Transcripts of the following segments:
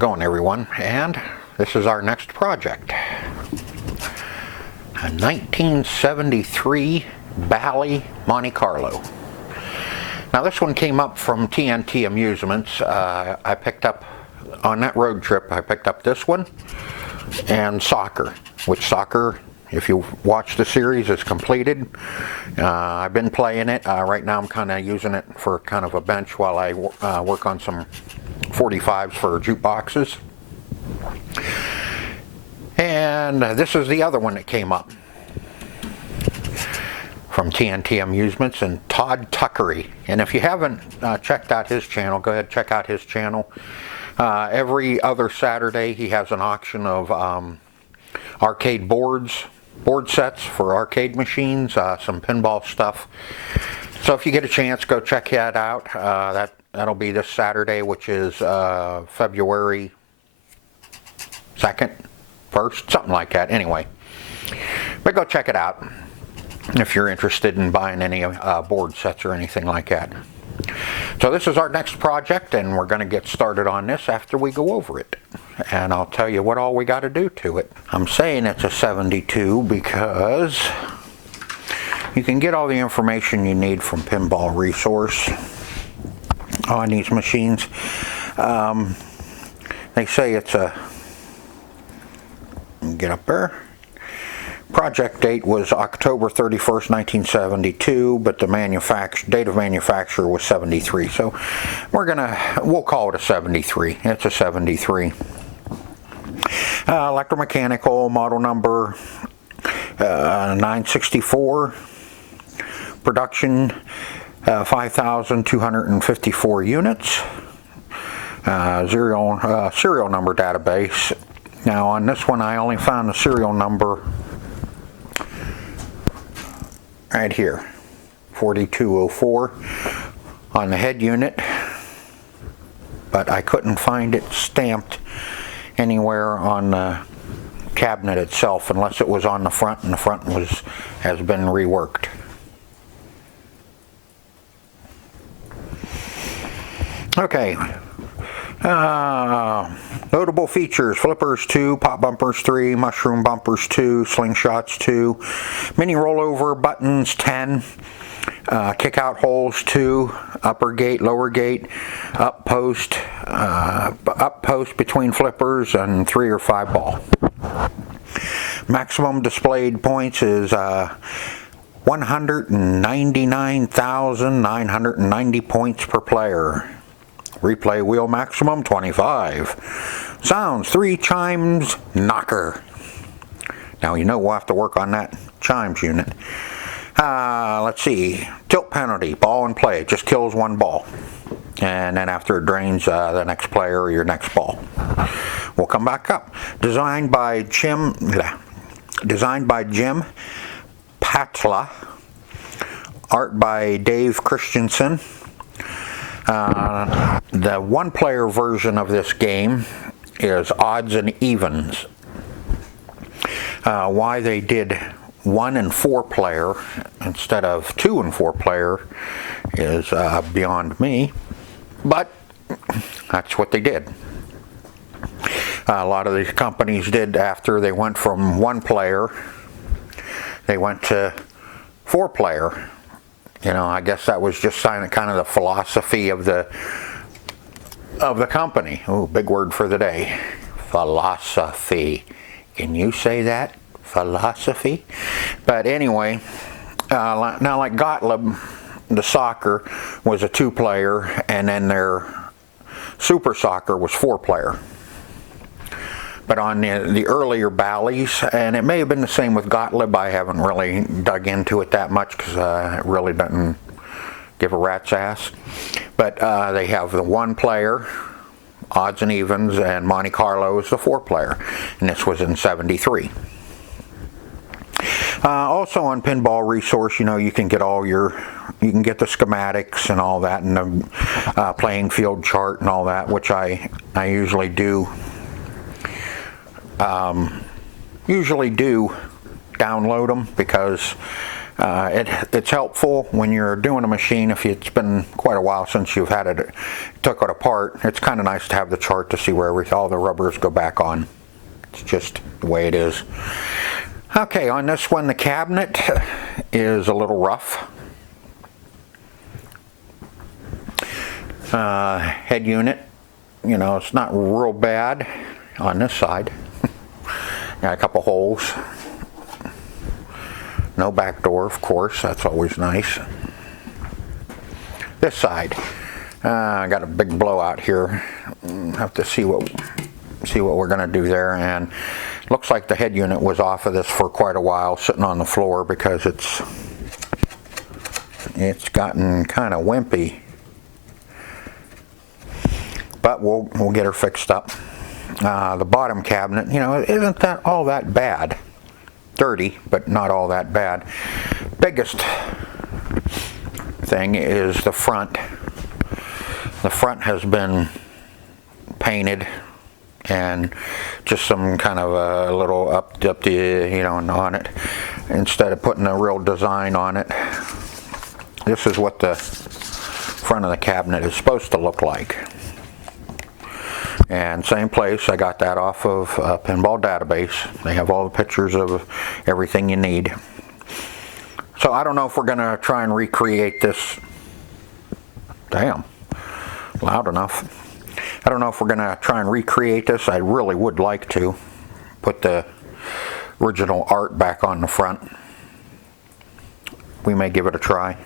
How's it going, everyone? And this is our next project. A 1973 Bally Monte Carlo. Now this one came up from TNT Amusements. I picked up, on that road trip, I picked up this one and Soccer, which Soccer, if you watch the series, is completed. I've been playing it. Right now I'm kind of using it for kind of a bench while I work on some 45s for jukeboxes. And this is the other one that came up from TNT Amusements, and Todd Tuckery. And if you haven't checked out his channel, go ahead and check out his channel. Every other Saturday he has an auction of arcade board sets for arcade machines, some pinball stuff. So if you get a chance, go check that out. That'll be this Saturday, which is February 2nd, 1st, something like that. Anyway, but go check it out if you're interested in buying any board sets or anything like that. So this is our next project, and we're going to get started on this after we go over it. And I'll tell you what all we got to do to it. I'm saying it's a 72 because you can get all the information you need from Pinball Resource on these machines. They say it's a, get up there. Project date was October 31st, 1972, but the date of manufacture was 73. So we'll call it a 73. It's a 73. Electromechanical, model number 964. Production 5,254 units. Serial number database. Now on this one I only found the serial number right here, 4204 on the head unit, but I couldn't find it stamped anywhere on the cabinet itself unless it was on the front, and the front has been reworked. Okay. Notable features: flippers 2, pop bumpers 3, mushroom bumpers 2, slingshots 2, mini rollover buttons 10, kick out holes 2, upper gate, lower gate, up post between flippers, and 3 or 5 ball. Maximum displayed points is 199,990 points per player. Replay wheel maximum 25. Sounds 3 chimes knocker. Now you know we'll have to work on that chimes unit. Let's see. Tilt penalty, ball in play. It just kills 1 ball. And then after it drains the next player or your next ball. We'll come back up. Designed by Jim Patla. Art by Dave Christensen. The 1-player version of this game is odds and evens. Why they did 1 and 4 player instead of 2 and 4 player is beyond me, but that's what they did. A lot of these companies did, after they went from 1 player, they went to 4 player. You know, I guess that was just kind of the philosophy of the company. Ooh, big word for the day. Philosophy. Can you say that? Philosophy? But anyway, now like Gottlieb, the Soccer was a 2-player, and then their Super Soccer was 4-player. But on the earlier Bally's, and it may have been the same with Gottlieb, I haven't really dug into it that much because it really doesn't give a rat's ass. But they have the 1-player, odds and evens, and Monte Carlo is the 4-player. And this was in 73. Also on Pinball Resource, you know, you can get you can get the schematics and all that, and the playing field chart and all that, which I usually do. Usually do download them because It's helpful when you're doing a machine. If it's been quite a while since you've had it, took it apart, it's kind of nice to have the chart to see where all the rubbers go back on. It's just the way it is. Okay, on this one, the cabinet is a little rough. Head unit, you know, it's not real bad on this side. Got a couple holes. No back door, of course, that's always nice. This side, I got a big blowout here. Have to see what we're gonna do there, and looks like the head unit was off of this for quite a while, sitting on the floor, because it's gotten kind of wimpy. But we'll get her fixed up. The bottom cabinet, you know, isn't that all that bad. Dirty, but not all that bad. Biggest thing is the front. The front has been painted, and just some kind of a little up the, you know, on it, instead of putting a real design on it. This is what the front of the cabinet is supposed to look like. And same place, I got that off of Pinball Database. They have all the pictures of everything you need. So I don't know if we're gonna try and recreate this. Damn, loud enough. I don't know if we're gonna try and recreate this. I really would like to put the original art back on the front. We may give it a try.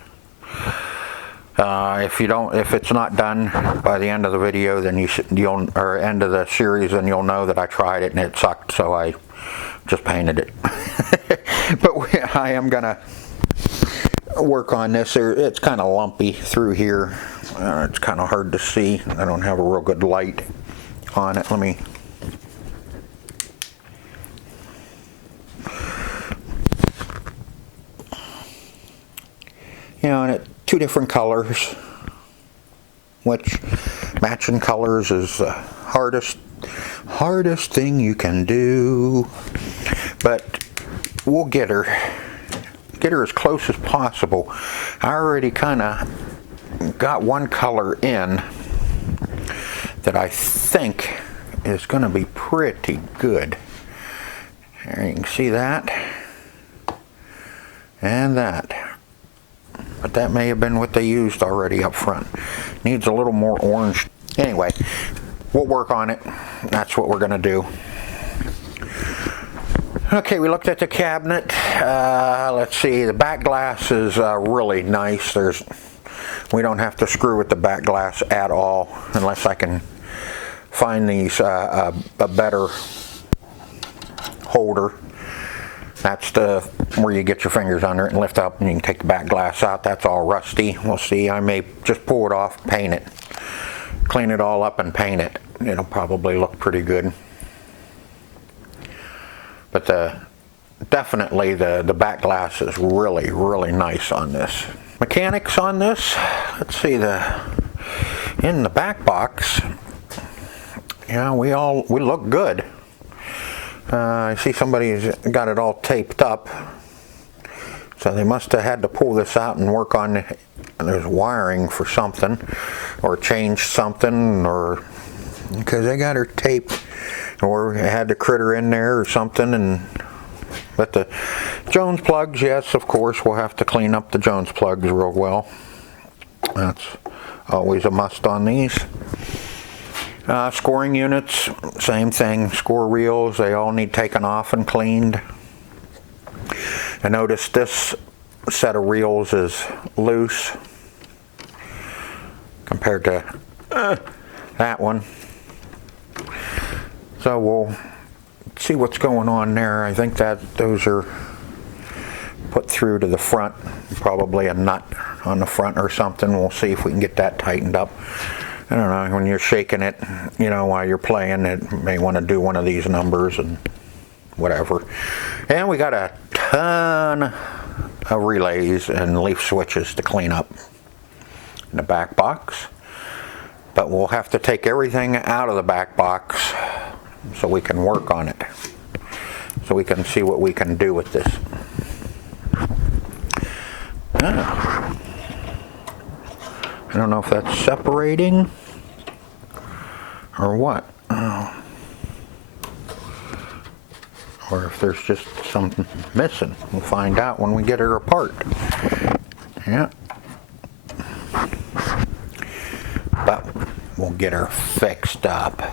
If it's not done by the end of the video, then or end of the series, then you'll know that I tried it and it sucked, so I just painted it. But I am gonna work on this. It's kind of lumpy through here. It's kind of hard to see. I don't have a real good light on it. Let me. You know, and it. Two different colors, which matching colors is the hardest thing you can do, but we'll get her as close as possible. I already kind of got one color in that I think is going to be pretty good. There, you can see that and that. But that may have been what they used already up front. Needs a little more orange. Anyway, we'll work on it. That's what we're gonna do. Okay, we looked at the cabinet. Let's see, the back glass is really nice. We don't have to screw with the back glass at all, unless I can find these a better holder. That's where you get your fingers under it and lift up, and you can take the back glass out. That's all rusty. We'll see. I may just pull it off, paint it, clean it all up and paint it. It'll probably look pretty good. But definitely the back glass is really, really nice on this. Mechanics on this. Let's see, in the back box, yeah, we look good. I see somebody's got it all taped up, so they must have had to pull this out and work on there's wiring for something, or change something, or because they got her taped, or had the critter in there or something. But the Jones plugs, yes, of course, we'll have to clean up the Jones plugs real well. That's always a must on these. Scoring units, same thing. Score reels, they all need taken off and cleaned. I noticed this set of reels is loose compared to that one. So we'll see what's going on there. I think that those are put through to the front, probably a nut on the front or something. We'll see if we can get that tightened up. I don't know, when you're shaking it, you know, while you're playing, it may want to do one of these numbers and whatever. And we got a ton of relays and leaf switches to clean up in the back box. But we'll have to take everything out of the back box so we can work on it. So we can see what we can do with this. I don't know if that's separating or what. Or if there's just something missing. We'll find out when we get her apart. Yeah. But we'll get her fixed up.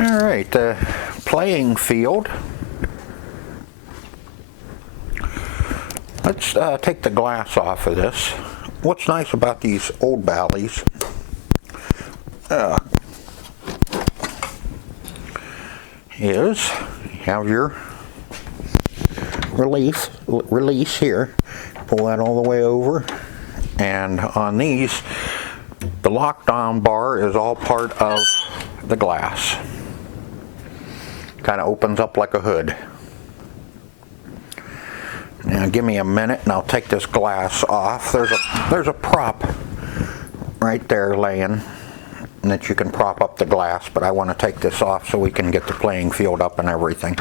All right, the playing field. Let's take the glass off of this. What's nice about these old Ballys is you have your release here. Pull that all the way over, and on these, the lockdown bar is all part of the glass. Kind of opens up like a hood. Now give me a minute and I'll take this glass off. There's a prop right there laying that you can prop up the glass, but I want to take this off so we can get the playing field up and everything.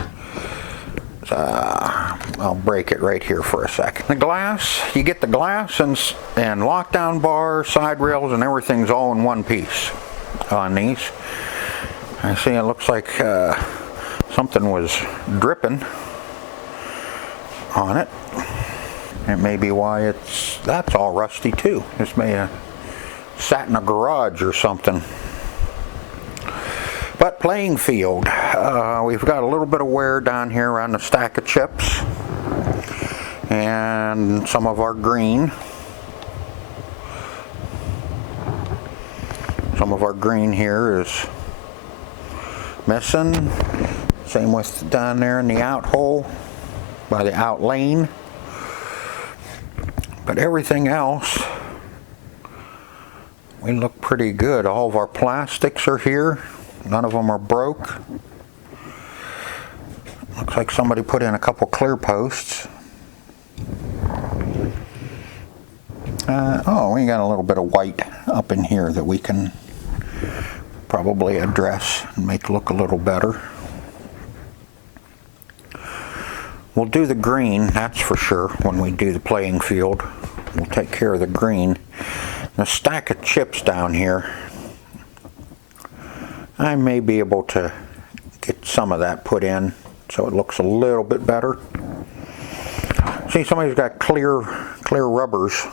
So, I'll break it right here for a second. The glass, you get the glass and lockdown bar, side rails, and everything's all in one piece on these. I see it looks like something was dripping on it. It may be why that's all rusty too. This may have sat in a garage or something. But playing field, we've got a little bit of wear down here around the stack of chips and some of our green. Some of our green here is missing. Same with down there in the out hole by the out lane. But everything else, we look pretty good. All of our plastics are here. None of them are broke. Looks like somebody put in a couple clear posts. Oh, we got a little bit of white up in here that we can probably address and make look a little better. We'll do the green, that's for sure, when we do the playing field. We'll take care of the green. The stack of chips down here, I may be able to get some of that put in so it looks a little bit better. See, somebody's got clear rubbers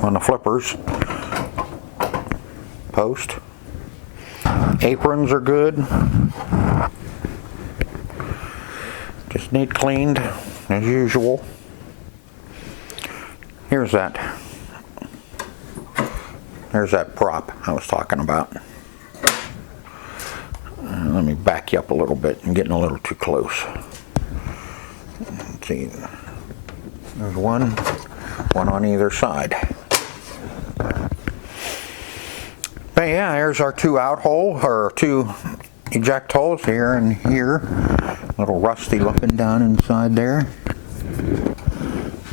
on the flippers. Post. Aprons are good. Just need cleaned as usual. There's that prop I was talking about. Let me back you up a little bit. I'm getting a little too close. Let's see. There's one on either side. But yeah, there's our two out hole, or two eject holes here and here. A little rusty looking down inside there.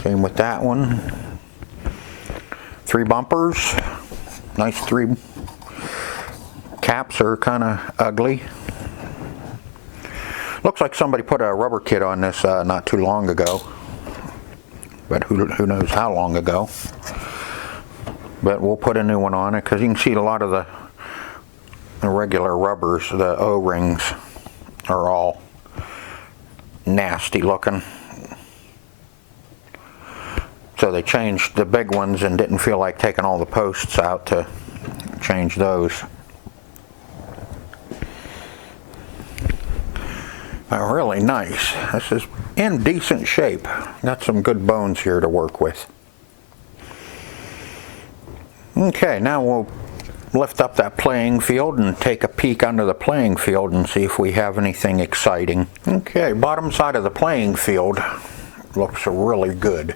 Same with that one. 3 bumpers. Nice 3. Caps are kind of ugly. Looks like somebody put a rubber kit on this not too long ago. But who knows how long ago. But we'll put a new one on it because you can see a lot of the regular rubbers, the O-rings, are all nasty looking. So they changed the big ones and didn't feel like taking all the posts out to change those. Really nice. This is in decent shape. Got some good bones here to work with. Okay, now we'll lift up that playing field and take a peek under the playing field and see if we have anything exciting. Okay, bottom side of the playing field looks really good.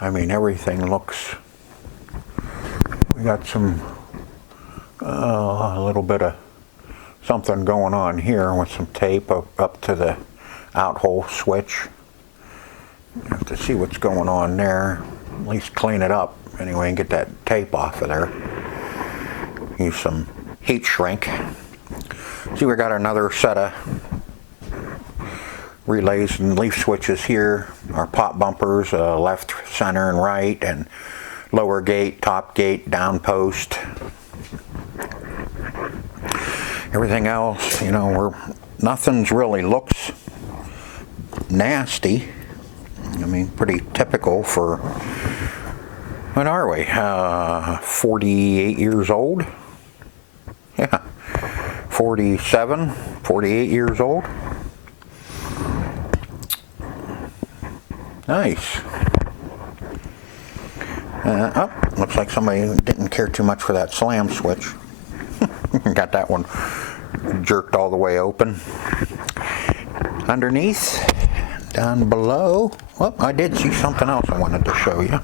I mean, everything looks, we got some, a little bit of something going on here with some tape up to the out hole switch. You have to see what's going on there, at least clean it up anyway and get that tape off of there. Use some heat shrink. See, we got another set of relays and leaf switches here. Our pop bumpers, left, center, and right, and lower gate, top gate, down post. Everything else, you know, nothing's really looks nasty. I mean, pretty typical for, what are we, 48 years old? Yeah, 47, 48 years old. Nice. Oh, looks like somebody didn't care too much for that slam switch. Got that one jerked all the way open. Underneath, down below, well, I did see something else I wanted to show you.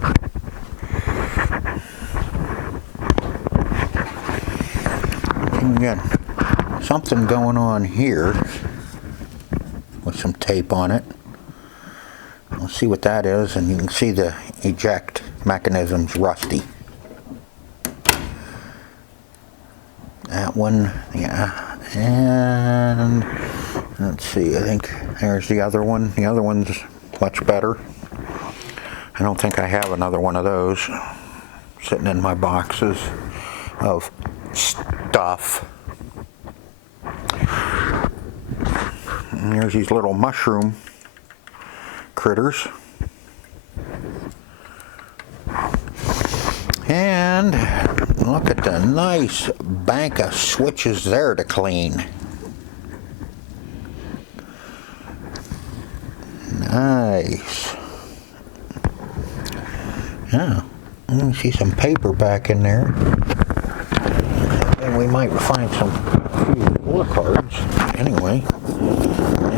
We got something going on here with some tape on it. We'll see what that is, and you can see the eject mechanism's rusty. That one, yeah, and let's see, I think there's the other one. The other one's much better. I don't think I have another one of those sitting in my boxes of stuff. And there's these little mushroom critters. And look at the nice bank of switches there to clean. Nice. Yeah, I see some paper back in there. And we might find some few cards. Anyway,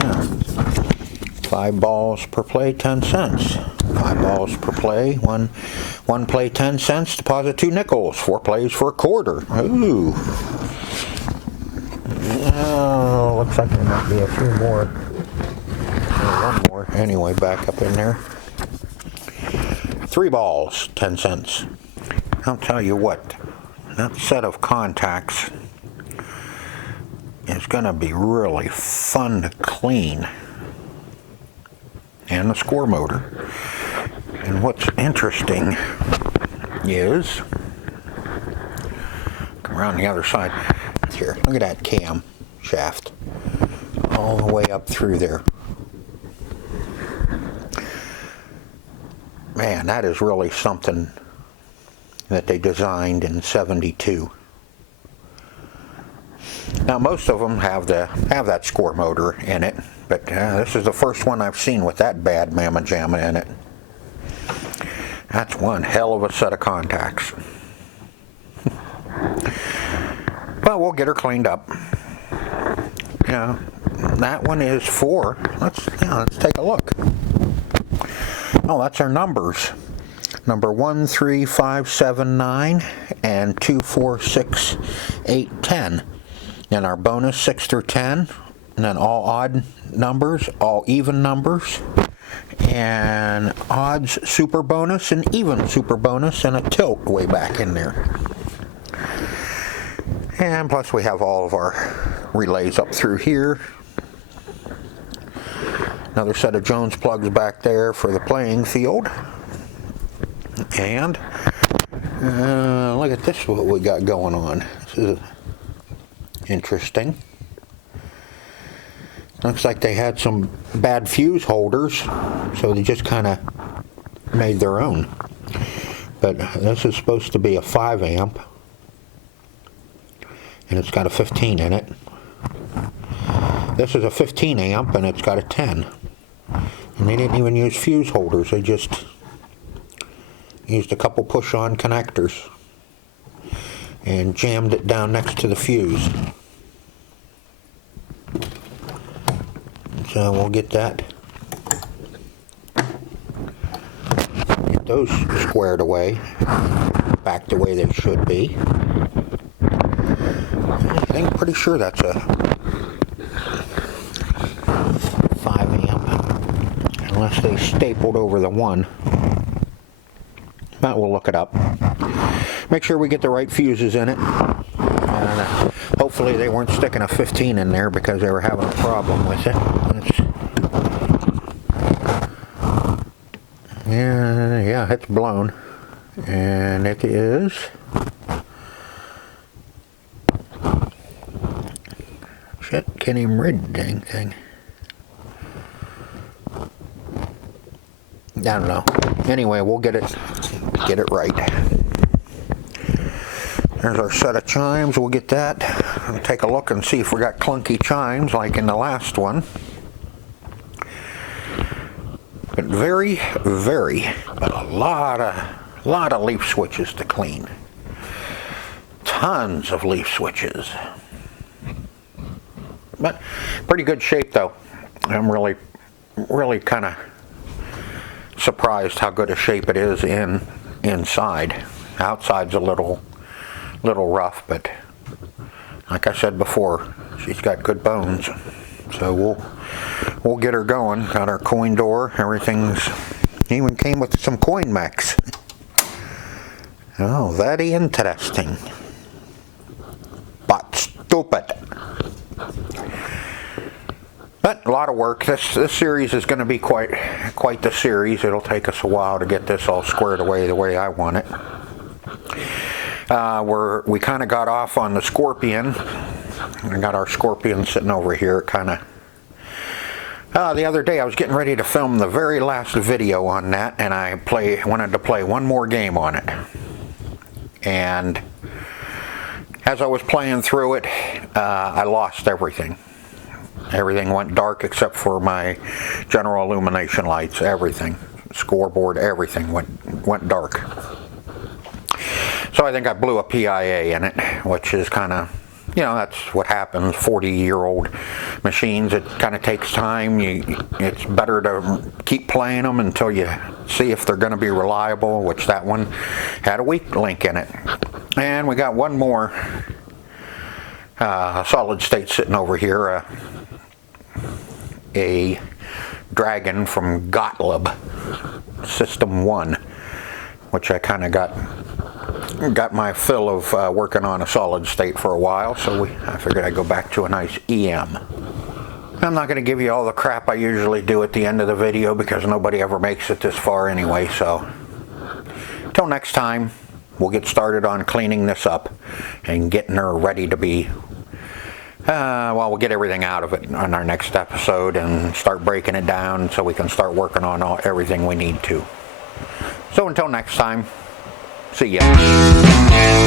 yeah. 5 balls per play, 10 cents. 5 balls per play, one play 10 cents, deposit 2 nickels, 4 plays for a quarter. Ooh. Oh, looks like there might be a few more. One more. Anyway, back up in there. 3 balls, 10 cents. I'll tell you what, that set of contacts is going to be really fun to clean. And the score motor. And what's interesting is, come around the other side here, look at that cam shaft all the way up through there. Man, that is really something that they designed in '72. Now most of them have that score motor in it, but this is the first one I've seen with that bad mamma jamma in it. That's one hell of a set of contacts. Well, we'll get her cleaned up. Yeah, that one is 4. Let's take a look. Oh, that's our numbers. Number 1, 3, 5, 7, 9, and 2, 4, 6, 8, 10. And our bonus 6 through 10, and then all odd numbers, all even numbers, and odds super bonus and even super bonus, and a tilt way back in there. And plus we have all of our relays up through here. Another set of Jones plugs back there for the playing field. And look at this, what we got going on. This is interesting. Looks like they had some bad fuse holders, so they just kind of made their own. But this is supposed to be a 5 amp, and it's got a 15 in it. This is a 15 amp, and it's got a 10. And they didn't even use fuse holders, they just used a couple push-on connectors and jammed it down next to the fuse. So we'll get those squared away, back the way they should be. I'm pretty sure that's a 5 amp, unless they stapled over the 1. But we'll look it up. Make sure we get the right fuses in it. Hopefully they weren't sticking a 15 in there because they were having a problem with it. it's blown. And it is shit, can't even read the dang thing. I don't know. Anyway, we'll get it right. There's our set of chimes. We'll get that. We'll take a look and see if we got clunky chimes like in the last one. But but a lot of leaf switches to clean. Tons of leaf switches. But pretty good shape though. I'm really kind of surprised how good a shape it is inside. Outside's a little rough, but like I said before, she's got good bones. So we'll get her going. Got our coin door. Everything's even came with some coin mechs. Oh, very interesting. But stupid. But a lot of work. This series is going to be quite the series. It'll take us a while to get this all squared away the way I want it. We kind of got off on the Scorpion. I got our Scorpion sitting over here, kind of. The other day I was getting ready to film the very last video on that, and I wanted to play one more game on it. And as I was playing through it, I lost everything. Everything went dark except for my general illumination lights. Everything, scoreboard, everything went dark. So I think I blew a PIA in it, which is kind of, that's what happens. 40-year-old machines, it kind of takes time. It's better to keep playing them until you see if they're going to be reliable, which that one had a weak link in it. And we got one more solid state sitting over here, a Dragon from Gottlieb, System 1, which I kind of got my fill of working on a solid state for a while, so I figured I'd go back to a nice EM. I'm not going to give you all the crap I usually do at the end of the video because nobody ever makes it this far anyway, so until next time, we'll get started on cleaning this up and getting her ready to be, we'll get everything out of it on our next episode and start breaking it down so we can start working on everything we need to. So until next time, see ya.